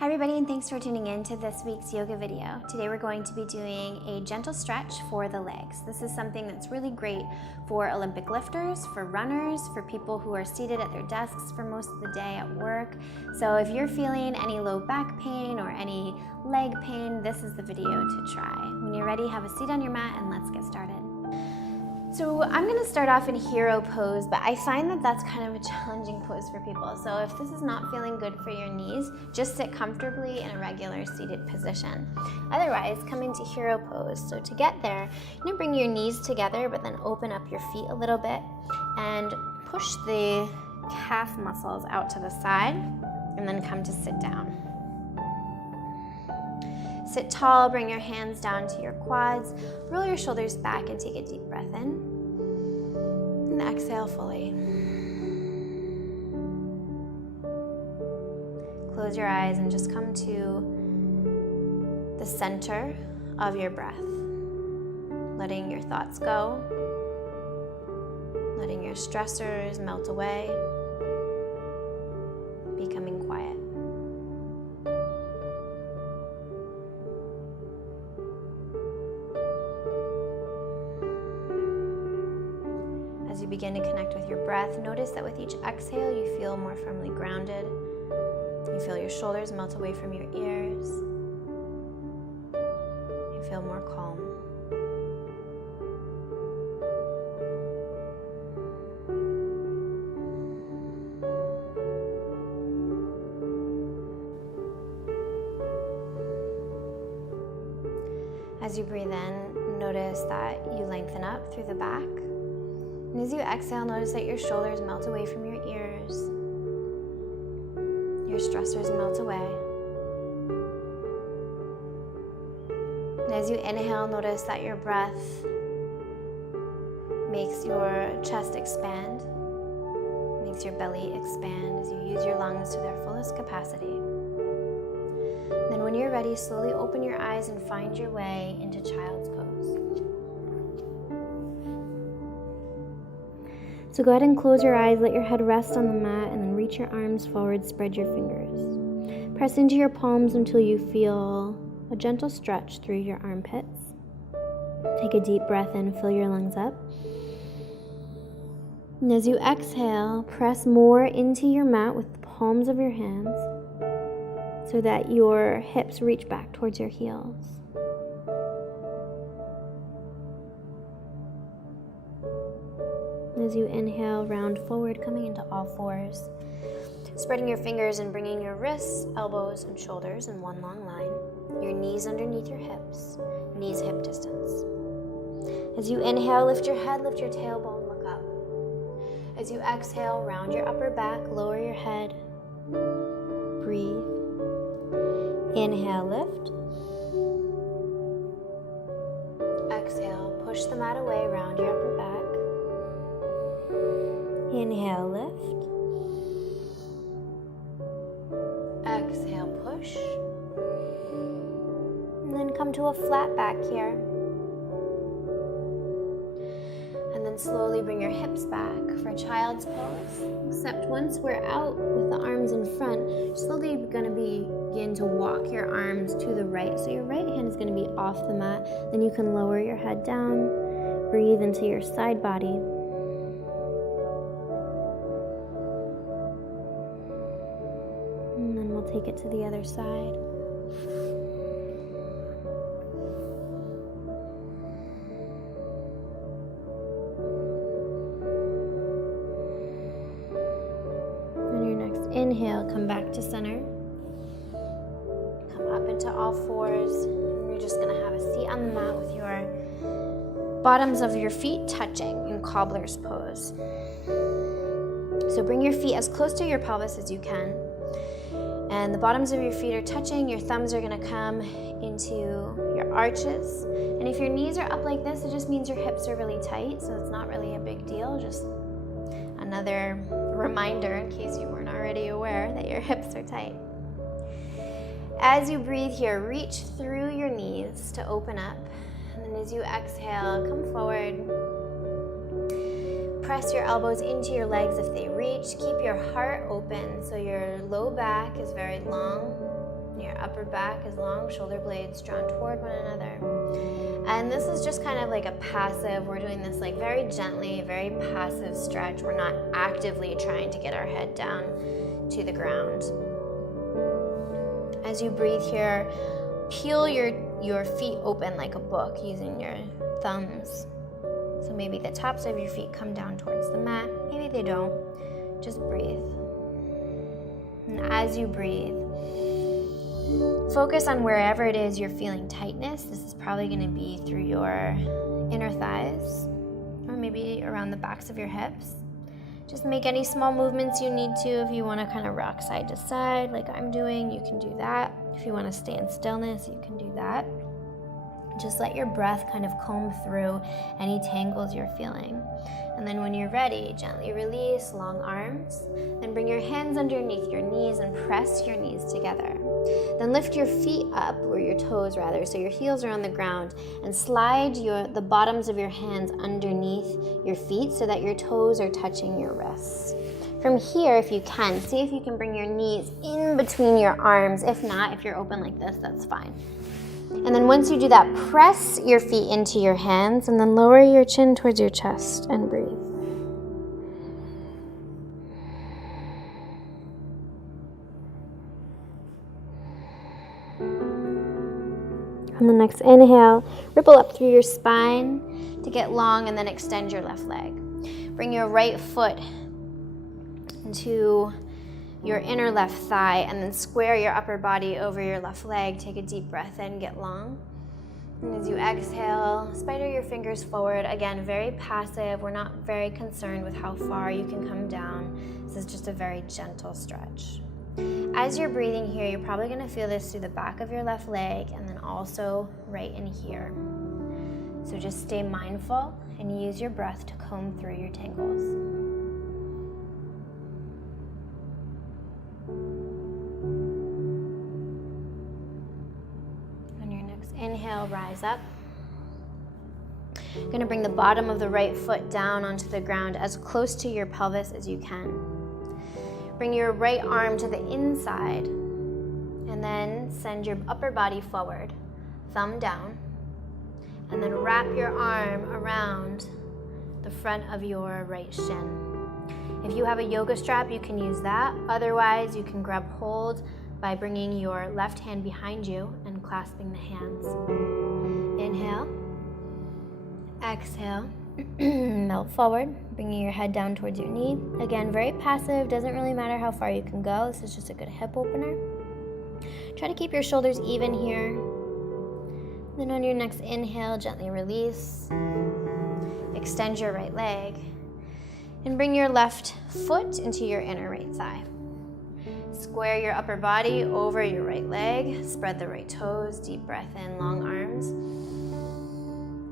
Hi everybody, and thanks for tuning in to this week's yoga video. Today we're going to be doing a gentle stretch for the legs. This is something that's really great for Olympic lifters, for runners, for people who are seated at their desks for most of the day at work. So if you're feeling any low back pain or any leg pain, this is the video to try. When you're ready, have a seat on your mat and let's get started. So I'm going to start off in hero pose, but I find that that's kind of a challenging pose for people. So if this is not feeling good for your knees, just sit comfortably in a regular seated position. Otherwise, come into hero pose. So to get there, you're going to bring your knees together, but then open up your feet a little bit and push the calf muscles out to the side, and then come to sit down. Sit tall, bring your hands down to your quads, roll your shoulders back and take a deep breath in. And exhale fully. Close your eyes and just come to the center of your breath. Letting your thoughts go, letting your stressors melt away, becoming quiet. As you begin to connect with your breath, notice that with each exhale, you feel more firmly grounded. You feel your shoulders melt away from your ears. You feel more calm. As you breathe in, notice that you lengthen up through the back. And as you exhale, notice that your shoulders melt away from your ears. Your stressors melt away. And as you inhale, notice that your breath makes your chest expand, makes your belly expand as you use your lungs to their fullest capacity. Then when you're ready, slowly open your eyes and find your way into child's pose. So go ahead and close your eyes, let your head rest on the mat, and then reach your arms forward, spread your fingers. Press into your palms until you feel a gentle stretch through your armpits. Take a deep breath in, fill your lungs up. And as you exhale, press more into your mat with the palms of your hands so that your hips reach back towards your heels. As you inhale, round forward, coming into all fours. Spreading your fingers and bringing your wrists, elbows, and shoulders in one long line. Your knees underneath your hips, knees hip distance. As you inhale, lift your head, lift your tailbone, look up. As you exhale, round your upper back, lower your head. Breathe. Inhale, lift. Exhale, push the mat away, round your upper back. Inhale, lift. Exhale, push. And then come to a flat back here. And then slowly bring your hips back for child's pose. Except once we're out with the arms in front, you're slowly going to begin to walk your arms to the right. So your right hand is going to be off the mat. Then you can lower your head down. Breathe into your side body. And then we'll take it to the other side. On your next inhale, come back to center. Come up into all fours. And you're just going to have a seat on the mat with your bottoms of your feet touching in cobbler's pose. So bring your feet as close to your pelvis as you can. And the bottoms of your feet are touching. Your thumbs are going to come into your arches. And if your knees are up like this, it just means your hips are really tight. So it's not really a big deal. Just another reminder in case you weren't already aware that your hips are tight. As you breathe here, reach through your knees to open up. And then as you exhale, come forward. Press your elbows into your legs if they reach. Keep your heart open so your low back is very long. your upper back is long, shoulder blades drawn toward one another. And this is just kind of like a passive, we're doing this like very gently, very passive stretch. We're not actively trying to get our head down to the ground. As you breathe here, peel your feet open like a book using your thumbs. So maybe the tops of your feet come down towards the mat, maybe they don't. Just breathe. And as you breathe, focus on wherever it is you're feeling tightness. This is probably going to be through your inner thighs or maybe around the backs of your hips. Just make any small movements you need to. If you want to kind of rock side to side like I'm doing, you can do that. If you want to stay in stillness, you can do that. Just let your breath kind of comb through any tangles you're feeling. And then when you're ready, gently release, long arms. Then bring your hands underneath your knees and press your knees together. Then lift your feet up, or your toes rather, so your heels are on the ground, and slide the bottoms of your hands underneath your feet so that your toes are touching your wrists. From here, if you can, see if you can bring your knees in between your arms. If not, if you're open like this, that's fine. And then once you do that, press your feet into your hands and then lower your chin towards your chest and breathe. On the next inhale, ripple up through your spine to get long and then extend your left leg. Bring your right foot into your inner left thigh and then square your upper body over your left leg. Take a deep breath in, get long. And as you exhale, spider your fingers forward. Again, very passive. We're not very concerned with how far you can come down. This is just a very gentle stretch. As you're breathing here, you're probably going to feel this through the back of your left leg and then also right in here. So just stay mindful and use your breath to comb through your tangles. On your next inhale, rise up. You're going to bring the bottom of the right foot down onto the ground as close to your pelvis as you can. Bring your right arm to the inside and then send your upper body forward, thumb down, and then wrap your arm around the front of your right shin. If you have a yoga strap, you can use that. Otherwise, you can grab hold by bringing your left hand behind you and clasping the hands. Inhale, exhale. Melt forward, bringing your head down towards your knee. Again, very passive, doesn't really matter how far you can go. This is just a good hip opener. Try to keep your shoulders even here. Then on your next inhale, gently release. Extend your right leg. And bring your left foot into your inner right thigh. Square your upper body over your right leg. Spread the right toes. Deep breath in, long arms.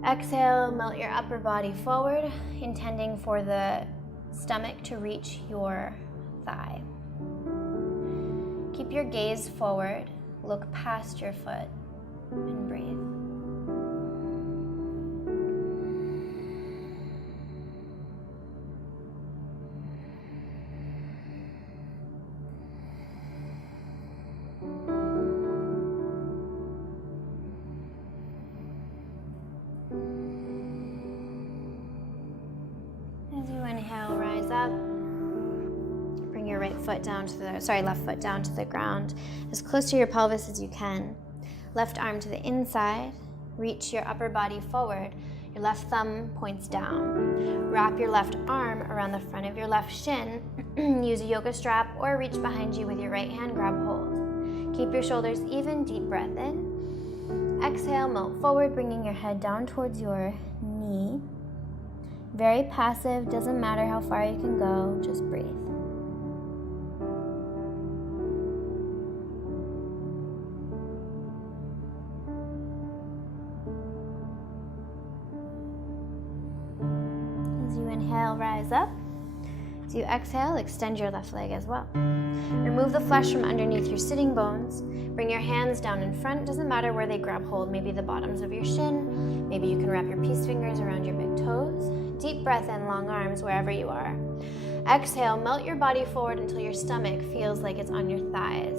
Exhale, melt your upper body forward, intending for the stomach to reach your thigh. Keep your gaze forward, look past your foot, and breathe. Up. Bring your left foot down to the ground, as close to your pelvis as you can. Left arm to the inside. Reach your upper body forward. Your left thumb points down. Wrap your left arm around the front of your left shin. Use a yoga strap or reach behind you with your right hand. Grab hold. Keep your shoulders even. Deep breath in. Exhale, melt forward, bringing your head down towards your knee. Very passive, doesn't matter how far you can go, just breathe. As you inhale, rise up. As you exhale, extend your left leg as well. Remove the flesh from underneath your sitting bones. Bring your hands down in front. Doesn't matter where they grab hold, maybe the bottoms of your shin. Maybe you can wrap your peace fingers around your big toes. Deep breath in, long arms, wherever you are. Exhale, melt your body forward until your stomach feels like it's on your thighs.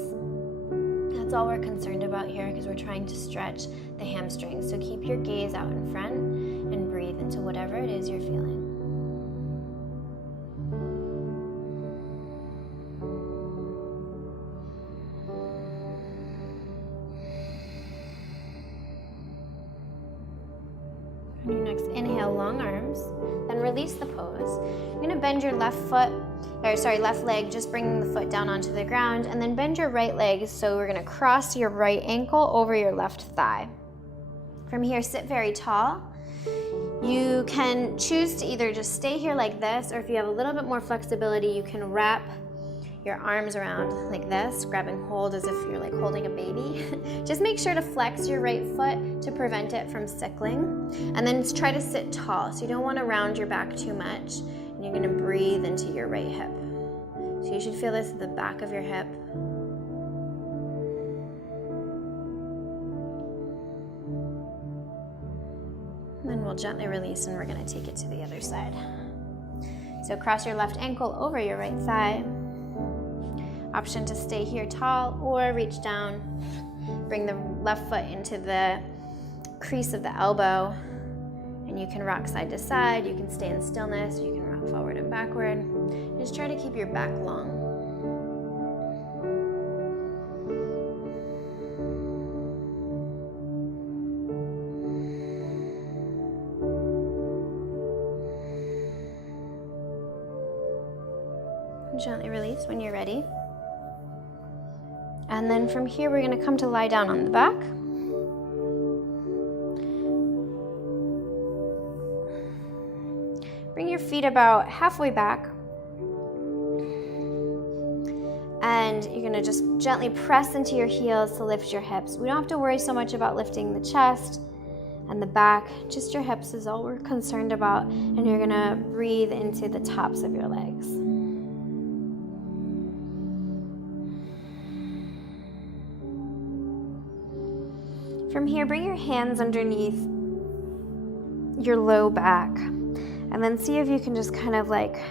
At That's all we're concerned about here because we're trying to stretch the hamstrings. So keep your gaze out in front and breathe into whatever it is you're feeling. On your next inhale, long arms, then release the pose. You're gonna bend your left leg, just bringing the foot down onto the ground, and then bend your right leg, so we're gonna cross your right ankle over your left thigh. From here, sit very tall. You can choose to either just stay here like this, or if you have a little bit more flexibility, you can wrap your arms around like this, grabbing hold as if you're like holding a baby. Just make sure to flex your right foot to prevent it from sickling. And then try to sit tall. So you don't want to round your back too much. And you're gonna breathe into your right hip. So you should feel this at the back of your hip. And then we'll gently release and we're gonna take it to the other side. So cross your left ankle over your right thigh. Option to stay here tall or reach down. Bring the left foot into the crease of the elbow, and you can rock side to side, you can stay in stillness, you can rock forward and backward. Just try to keep your back long. Gently release when you're ready. And then from here, we're gonna come to lie down on the back. Bring your feet about halfway back. And you're gonna just gently press into your heels to lift your hips. We don't have to worry so much about lifting the chest and the back, just your hips is all we're concerned about. And you're gonna breathe into the tops of your legs. From here, bring your hands underneath your low back, and then see if you can just kind of like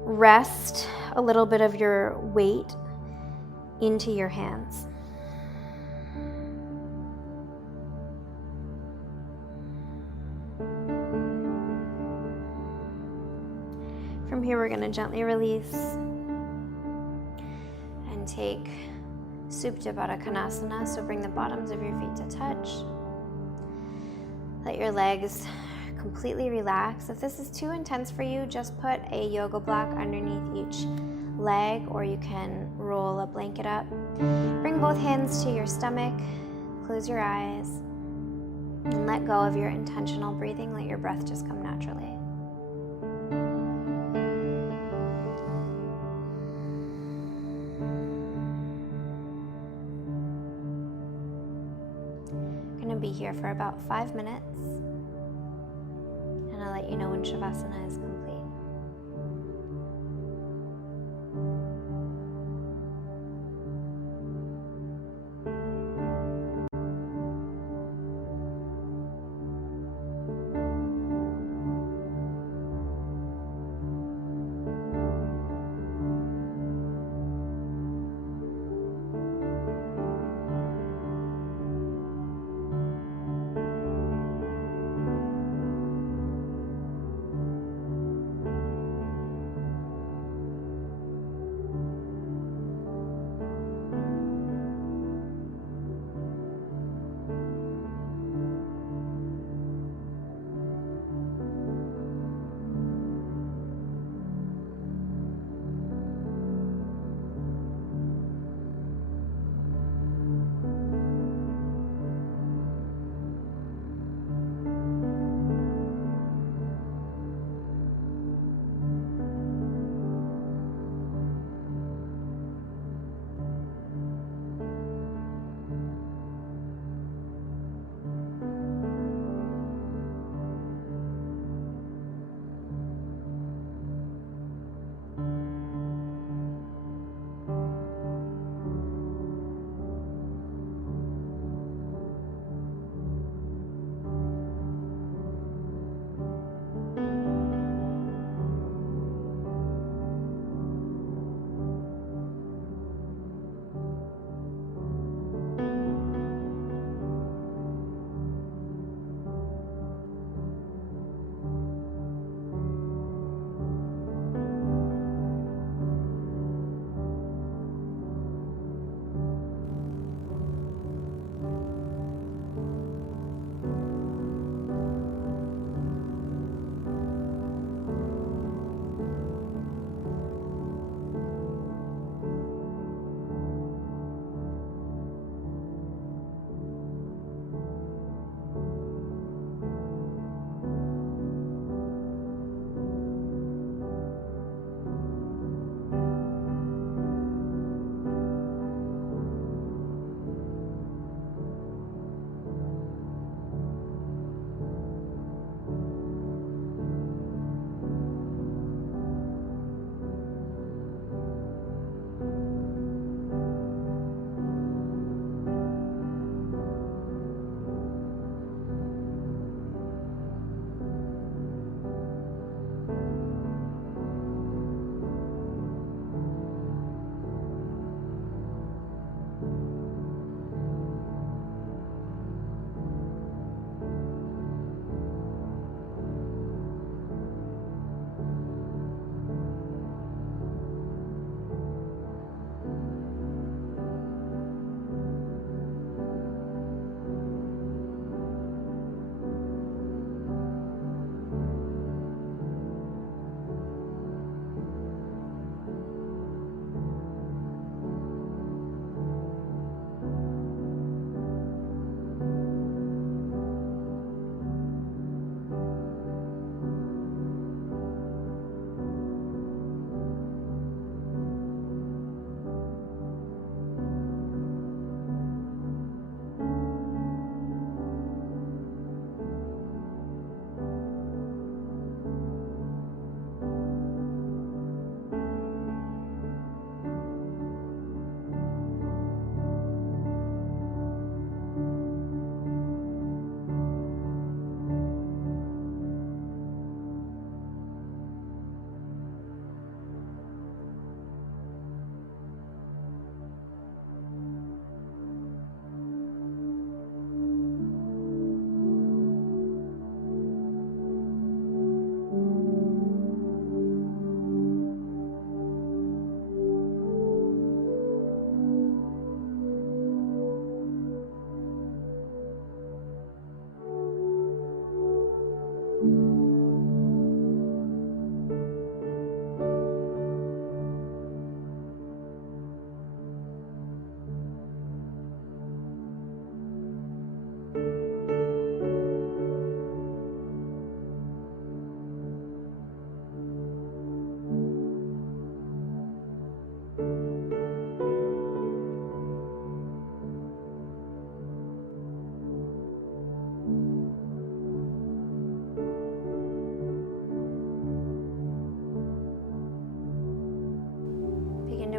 rest a little bit of your weight into your hands. From here, we're going to gently release and take Supta Baddha Konasana, so bring the bottoms of your feet to touch. Let your legs completely relax. If this is too intense for you, just put a yoga block underneath each leg, or you can roll a blanket up. Bring both hands to your stomach, close your eyes, and let go of your intentional breathing. Let your breath just come naturally. Be here for about 5 minutes, and I'll let you know when Shavasana is complete.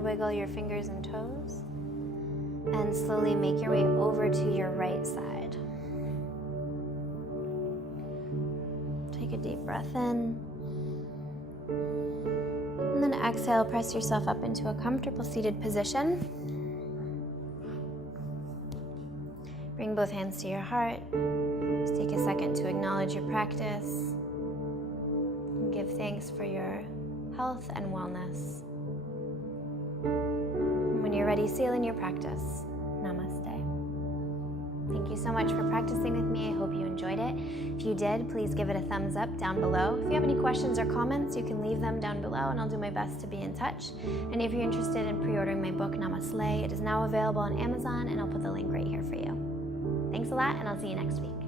wiggle your fingers and toes. And slowly make your way over to your right side. Take a deep breath in. And then exhale, press yourself up into a comfortable seated position. Bring both hands to your heart. Just take a second to acknowledge your practice. And give thanks for your health and wellness. And when you're ready, seal in your practice. Namaste. Thank you so much for practicing with me. I hope you enjoyed it. If you did, please give it a thumbs up down below. If you have any questions or comments, you can leave them down below and I'll do my best to be in touch. And if you're interested in pre-ordering my book, Namaste, it is now available on Amazon and I'll put the link right here for you. Thanks a lot and I'll see you next week.